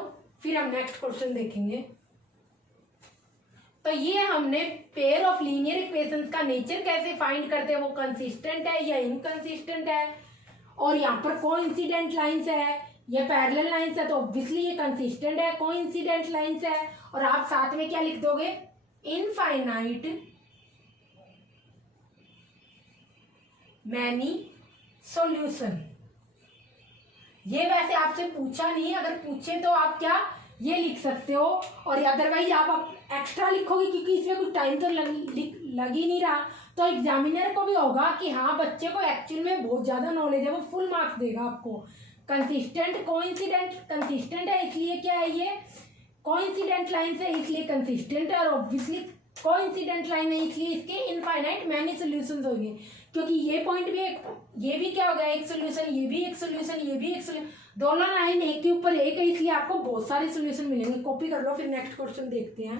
फिर हम नेक्स्ट क्वेश्चन देखेंगे। तो ये हमने पेयर ऑफ लीनियर इक्वेशंस का नेचर कैसे फाइंड करते हैं, वो कंसिस्टेंट है या इनकंसिस्टेंट है, और यहाँ पर कोइंसिडेंट लाइंस है या पैरेलल लाइंस है, तो ऑब्वियसली ये कंसिस्टेंट है। कोइंसिडेंट लाइंस है, और आप साथ में क्या लिख दोगे, इनफाइनाइट मैनी सॉल्यूशन। ये वैसे आपसे पूछा नहीं, अगर पूछे तो आप क्या ये लिख सकते हो, और अदरवाइज आप एक्स्ट्रा लिखोगे क्योंकि इसमें कुछ टाइम तो लग ही नहीं रहा, तो एग्जामिनर को भी होगा कि हाँ बच्चे को एक्चुअल में बहुत ज़्यादा नॉलेज है, वो फुल मार्क्स देगा आपको। कंसिस्टेंट कोइंसिडेंट, कंसिस्टेंट है इसलिए क्या है, ये कोइंसिडेंट लाइन से इसलिए कंसिस्टेंट है, और ऑब्वियसली कोइंसिडेंट लाइन है इसलिए इसके इनफाइनाइट मैनी सॉल्यूशंस होंगे, क्योंकि ये पॉइंट भी एक, ये भी क्या हो गया एक सॉल्यूशन, ये भी एक सॉल्यूशन, ये भी एक सॉल्यूशन, दोनों लाइन एक के ऊपर एक है, इसलिए आपको बहुत सारे सॉल्यूशन मिलेंगे। कॉपी कर लो, फिर नेक्स्ट क्वेश्चन देखते हैं।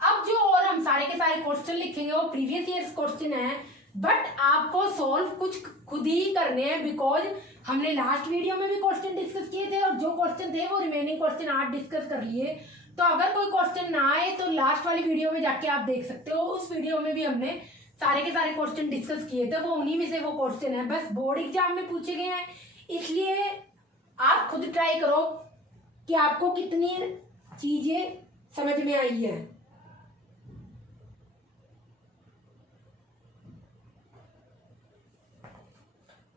अब जो और हम सारे के सारे क्वेश्चन लिखेंगे वो प्रीवियस ईयर्स क्वेश्चन है, बट आपको सॉल्व कुछ खुद ही करने हैं, बिकॉज हमने लास्ट वीडियो में भी क्वेश्चन डिस्कस किए थे, और जो क्वेश्चन थे वो रिमेनिंग क्वेश्चन आज डिस्कस कर लिए। तो अगर कोई क्वेश्चन ना आए तो लास्ट वाली वीडियो में जाके आप देख सकते हो, उस वीडियो में भी हमने सारे के सारे क्वेश्चन डिस्कस किए थे, वो उन्हीं में से वो क्वेश्चन है, बस बोर्ड एग्जाम में पूछे गए हैं, इसलिए आप खुद ट्राई करो कि आपको कितनी चीजें समझ में आई है।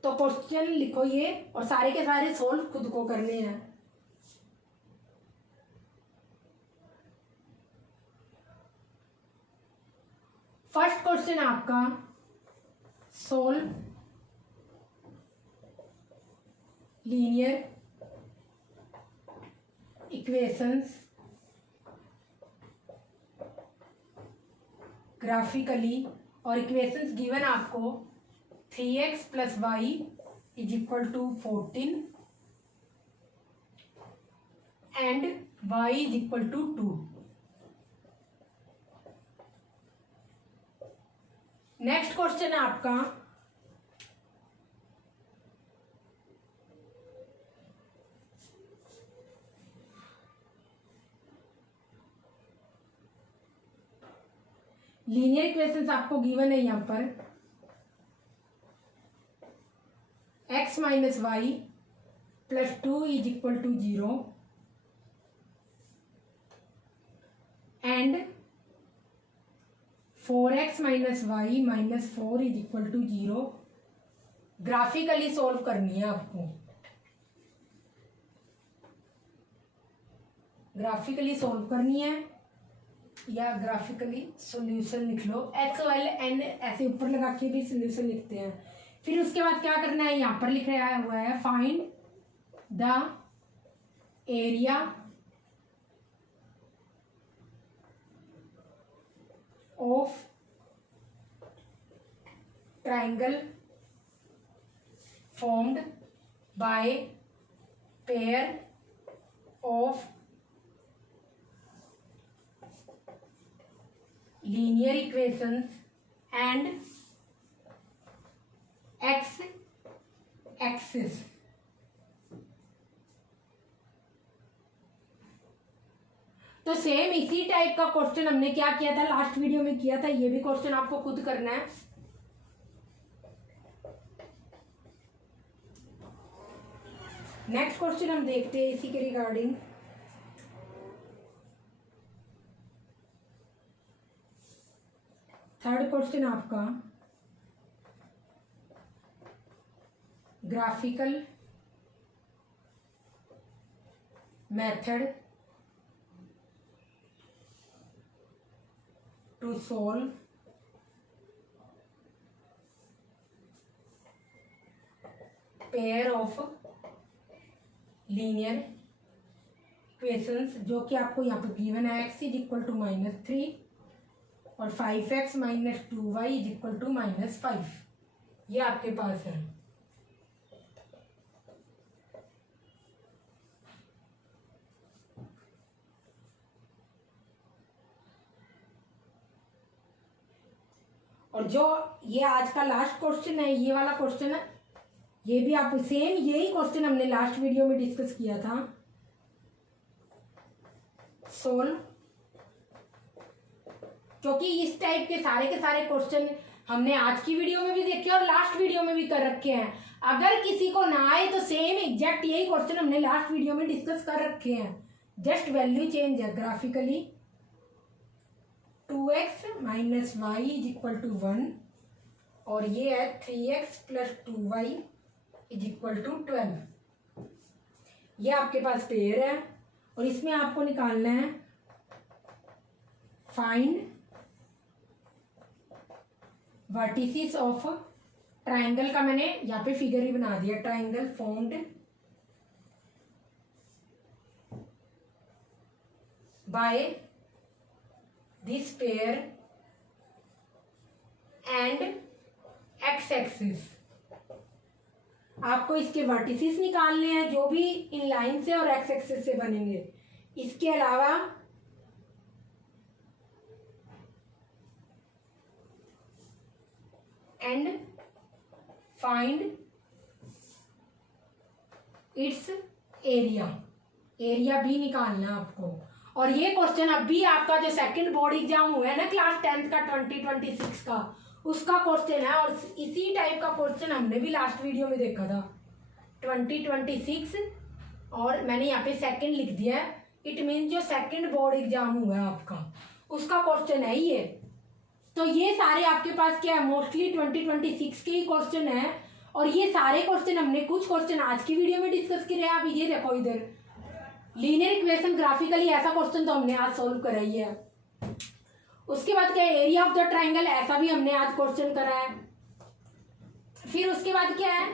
तो क्वेश्चन लिखो ये, और सारे के सारे सोल्व खुद को करने हैं। फर्स्ट क्वेश्चन आपका, सोल्व लीनियर इक्वेशंस ग्राफिकली, और इक्वेशंस गिवन आपको 3x plus y is equal to 14 and y is equal to 2। Next question है आपका, लीनियर इक्वेशंस आपको गिवन है यहां पर x minus y plus 2 is equal to 0 and 4x minus y minus 4 is equal to 0। Graphically solve करनी है आपको, ग्राफिकली सॉल्व करनी है, या ग्राफिकली सॉल्यूशन लिख लो, XOLN ऐसे ऊपर लगा के भी सॉल्यूशन लिखते हैं। फिर उसके बाद क्या करना है, यहां पर लिख रहा हुआ है find the area of triangle formed bye pair of linear equations and x axis। तो सेम इसी टाइप का क्वेश्चन हमने क्या किया था, लास्ट वीडियो में किया था, ये भी क्वेश्चन आपको खुद करना है। नेक्स्ट क्वेश्चन हम देखते हैं इसी के रिगार्डिंग। थर्ड क्वेश्चन आपका, graphical method to solve pair of linear equations, जो कि आपको यहाँ पर गिवन है x इज इक्वल टू -3 और 5x minus 2y is equal to -5, ये आपके पास है। और जो ये आज का लास्ट क्वेश्चन है, ये वाला क्वेश्चन है, ये भी आप सेम यही क्वेश्चन हमने लास्ट वीडियो में डिस्कस किया था। सोल्व, क्योंकि इस टाइप के सारे क्वेश्चन हमने आज की वीडियो में भी देखे और लास्ट वीडियो में भी कर रखे हैं। अगर किसी को ना आए तो सेम एग्जैक्ट यही क्वेश्चन हमने लास्ट वीडियो में डिस्कस कर रखे हैं, जस्ट वैल्यू चेंज है graphically. 2x minus y is equal to 1 और ये है 3x plus 2y is equal to 12। ये आपके पास पेयर है और इसमें आपको निकालना है फाइंड वर्टिसेस ऑफ ट्राइंगल का। मैंने यहाँ पे फिगर ही बना दिया, triangle formed by this pair and x axis. आपको इसके वर्टिसेस निकालने हैं जो भी इन लाइन से और एक्स एक्सिस से बनेंगे। इसके अलावा and find its area, area भी निकालना है आपको। और ये क्वेश्चन अभी आपका जो सेकंड बोर्ड एग्जाम हुआ है ना क्लास 10th का 2026 का, उसका क्वेश्चन है। और इसी टाइप का क्वेश्चन हमने भी लास्ट वीडियो में देखा था 2026, और मैंने यहाँ पे सेकंड लिख दिया है। इट मीन जो सेकंड बोर्ड एग्जाम हुआ है आपका, उसका क्वेश्चन है ये। तो ये सारे आपके पास क्या है, मोस्टली 2026 के ही क्वेश्चन है। और ये सारे क्वेश्चन हमने कुछ क्वेश्चन आज की वीडियो में डिस्कस किए हैं। आप ये देखो इधर लीनियर इक्वेशन ग्राफिकली, ऐसा क्वेश्चन तो हमने आज सॉल्व करा ही है। उसके बाद क्या है, एरिया ऑफ द ट्राइंगल, ऐसा भी हमने आज क्वेश्चन करा है। फिर उसके बाद क्या है,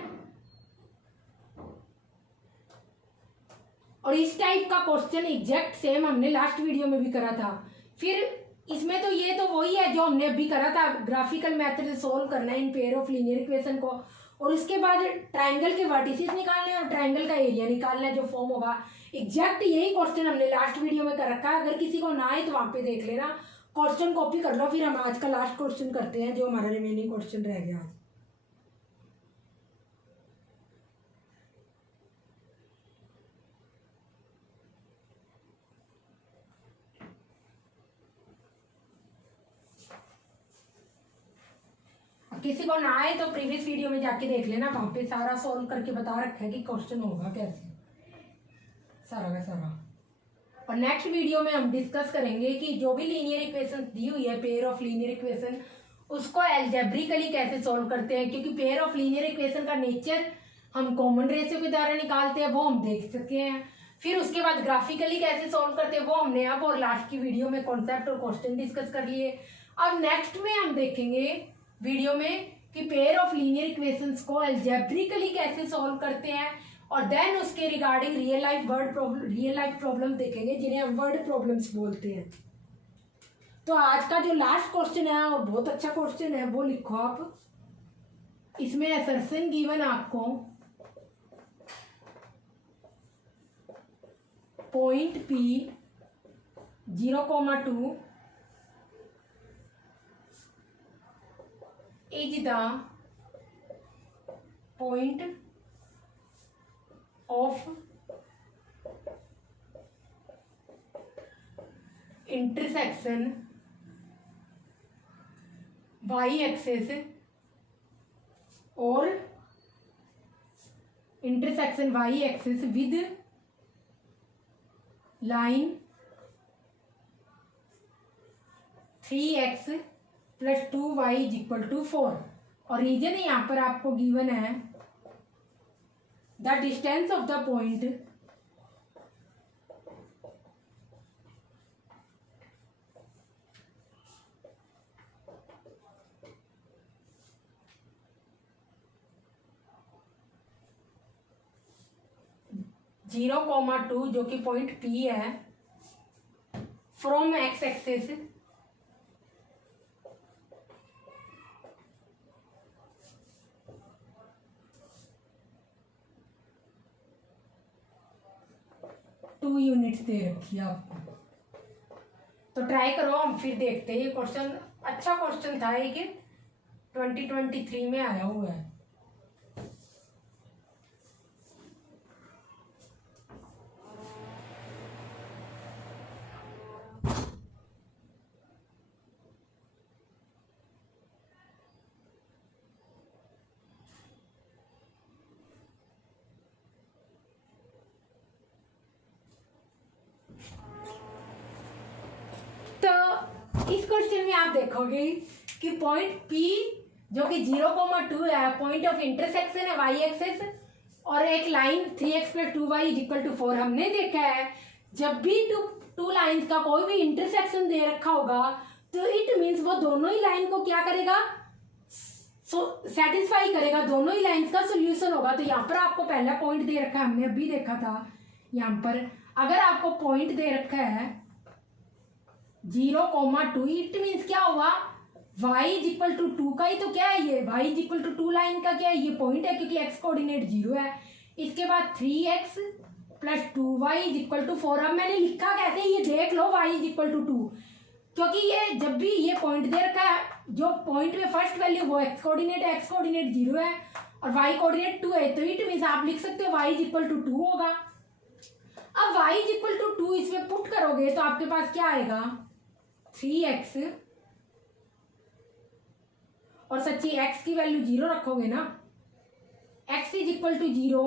और इस टाइप का क्वेश्चन एग्जैक्ट सेम हमने लास्ट वीडियो में भी करा था। फिर इसमें तो ये तो वही है जो हमने अभी करा था, ग्राफिकल मेथड से सोल्व करना है in pair of linear equation को। और उसके बाद ट्राइंगल के वर्टिसेस निकालने हैं और ट्राइंगल का एरिया निकालना है जो फॉर्म होगा। एग्जैक्ट यही क्वेश्चन हमने लास्ट वीडियो में कर रखा है। अगर किसी को ना आए तो वहां पे देख लेना, क्वेश्चन कॉपी कर लो। फिर हम आज का लास्ट क्वेश्चन करते हैं जो हमारा रिमेनिंग क्वेश्चन रह गया आज। किसी को ना आए तो प्रीवियस वीडियो में जाके देख लेना, वहां पे सारा सॉल्व करके बता रखा है कि क्वेश्चन होगा कैसे, सारा का सारा। और नेक्स्ट वीडियो में हम डिस्कस करेंगे कि जो भी लीनियर इक्वेशन दी हुई है, पेयर ऑफ लीनियर इक्वेशन, उसको एल्जेब्रिकली कैसे सॉल्व करते हैं। क्योंकि पेयर ऑफ लीनियर इक्वेशन का नेचर हम कॉमन रेशियो के द्वारा निकालते हैं, वो हम देख सकते हैं। फिर उसके बाद ग्राफिकली कैसे सॉल्व करते हैं वो हमने अब और लास्ट की वीडियो में कॉन्सेप्ट और क्वेश्चन डिस्कस कर लिए। अब नेक्स्ट में हम देखेंगे वीडियो में कि पेयर ऑफ लीनियर इक्वेशंस को एल्जेब्रिकली कैसे सॉल्व करते हैं, और देन उसके रिगार्डिंग रियल लाइफ प्रॉब्लम देखेंगे जिन्हें हम वर्ड प्रॉब्लम्स बोलते हैं। तो आज का जो लास्ट क्वेश्चन है और बहुत अच्छा क्वेश्चन है वो लिखो आप। इसमें असर्शन गिवन आपको point P 0,2 is the point of intersection y-axis or intersection y-axis with line 3x plus 2y is equal to 4। और रीजन यहाँ पर आपको गिवन है the distance of the point zero comma 2 जो कि पॉइंट P है from X axis two units दे रखी है आपको। तो ट्राई करो, हम फिर देखते हैं। ये क्वेश्चन अच्छा क्वेश्चन था एक, 2023 में आया हुआ है। तो इस क्वेश्चन में आप देखोगे कि पॉइंट P जो कि 0,2 है, पॉइंट ऑफ इंटरसेक्शन है वाई एक्सेस, और एक लाइन 3x + 2y = 4 हमने देखा है। जब भी टू लाइंस का कोई भी इंटरसेक्शन दे रखा होगा तो इट मीन्स वो दोनों ही लाइन को क्या करेगा, सेटिस्फाई करेगा, दोनों ही लाइंस का सोल्यूशन होगा। तो यहाँ पर आपको पहला पॉइंट दे रखा है, हमने अभी देखा था। यहाँ पर अगर आपको पॉइंट दे रखा है 0,2, इट मीन्स क्या हुआ, y = 2 का ही तो क्या है ये, y = 2 लाइन का क्या है ये पॉइंट है, क्योंकि x कोऑर्डिनेट 0 है। इसके बाद 3x + 2y = 4। अब मैंने लिखा कैसे ये देख लो, y = 2, क्योंकि ये जब भी ये पॉइंट दे रखा है, जो पॉइंट में फर्स्ट वैल्यू वो x कोऑर्डिनेट है, x कोऑर्डिनेट 0 है और y कोऑर्डिनेट 2 है, तो इट मीन्स आप लिख सकते हो y = 2 होगा। अब y = 2 इसमें पुट करोगे तो आपके पास क्या आएगा, 3x, और सच्ची x की वैल्यू 0 रखोगे ना, x = 0,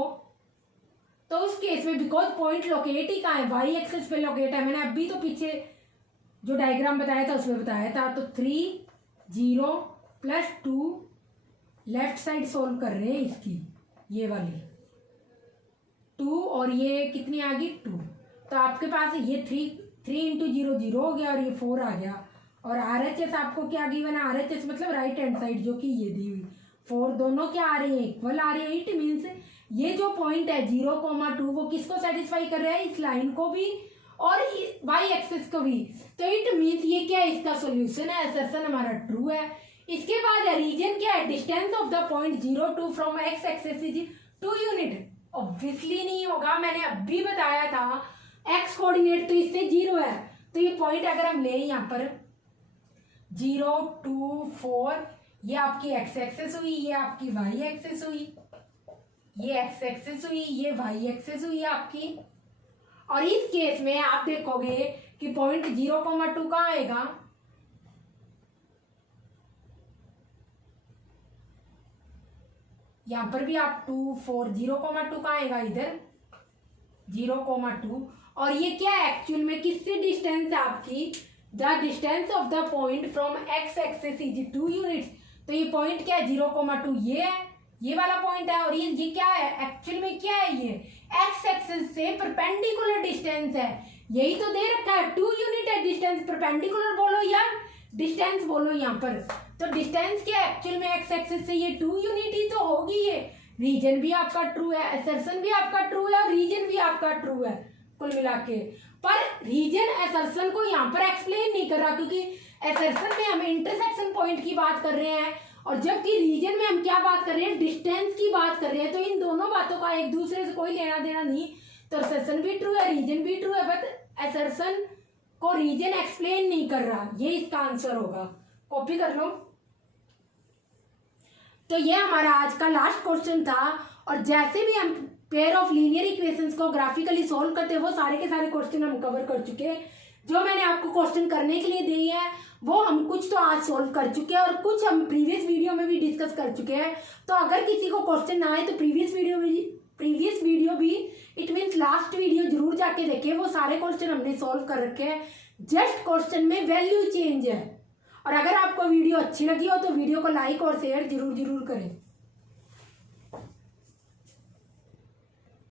तो उस केस में बिकॉज पॉइंट लोकेट ही कहाँ है, वाई एक्सेस पे लोकेट है। मैंने अभी तो पीछे जो डायग्राम बताया था उसमें बताया था। तो 3, 0 + 2 लेफ्ट साइड सोल्व कर रहे हैं इसकी, ये वाली 2, और ये कितनी आ गई 2। तो आपके पास ये 3 × 0 0 हो गया और ये 4 आ गया। और RHS आपको क्या गिवन है, RHS मतलब राइट हैंड साइड जो कि ये दी हुई 4, दोनों क्या आ रही है, इक्वल आ रही है। इट मीन्स ये जो पॉइंट है 0,2 वो किसको सेटिस्फाई कर रहा है, इस लाइन को भी और वाई एक्सेस को भी। तो इट मीन्स ये क्या है, इसका सोल्यूशन है, असर्शन हमारा ट्रू है। इसके बाद रीजन क्या है, distance of the point 0,2 from x axis is 2 unit. Obviously नहीं होगा, मैंने अभी बताया था x कोऑर्डिनेट तो इससे 0 है। तो ये पॉइंट अगर हम ले यहाँ पर 0, 2, 4, ये आपकी x एक्सेस हुई, ये आपकी y एक्सेस हुई, ये x एक्सेस हुई, ये y एक्सेस हुई आपकी। और इस केस में आप देखोगे कि पॉइंट 0,2 कहाँ आएगा, यहां पर भी आप 2, 4, 0,2 कहाँ आएगा, इधर 0,2। और ये क्या है एक्चुअल में, किससे डिस्टेंस है आपकी, the distance of the point from x axis is 2 units. तो ये पॉइंट क्या है 0,2, ये है, ये वाला पॉइंट है। और ये क्या है एक्चुअल में, क्या है ये x एक्सेस से परपेंडिकुलर डिस्टेंस है, यही तो दे रखा है 2 यूनिट है डिस्टेंस। परपेंडिकुलर बोलो या डिस्टेंस बोलो यहाँ पर। तो डिस्टेंस क्या है एक्चुअल में, x एक्सेस से ये 2 यूनिट ही तो होगी। ये रीजन भी आपका ट्रू है, असर्शन भी आपका ट्रू है और रीजन भी आपका ट्रू है कुल मिला के। पर रीजन असर्शन को यहाँ पर एक्सप्लेन नहीं कर रहा, क्योंकि असर्शन में हम इंटरसेक्शन पॉइंट की बात कर रहे हैं और जबकि रीजन में हम क्या बात कर रहे हैं, डिस्टेंस की बात कर रहे हैं। तो इन दोनों बातों का एक दूसरे से कोई लेना देना नहीं। तो असर्शन भी ट्रू है, रीजन भी ट्रू है, बट असर्शन को रीजन एक्सप्लेन नहीं कर रहा, ये इसका आंसर होगा। कॉपी कर लो। तो ये हमारा आज का लास्ट क्वेश्चन था। और जैसे भी हम पेयर ऑफ लीनियर इक्वेशंस को ग्राफिकली सॉल्व करते हैं वो सारे के सारे क्वेश्चन हम कवर कर चुके हैं। जो मैंने आपको क्वेश्चन करने के लिए दिए हैं वो हम कुछ तो आज सॉल्व कर चुके हैं और कुछ हम प्रीवियस वीडियो में भी डिस्कस कर चुके हैं। तो अगर किसी को क्वेश्चन ना आए तो प्रीवियस वीडियो भी इट मीन्स लास्ट वीडियो जरूर जाके देखें, वो सारे क्वेश्चन हमने सॉल्व कर रखे हैं। जस्ट क्वेश्चन में वैल्यू चेंज है। और अगर आपको वीडियो अच्छी लगी हो तो वीडियो को लाइक और शेयर जरूर करें।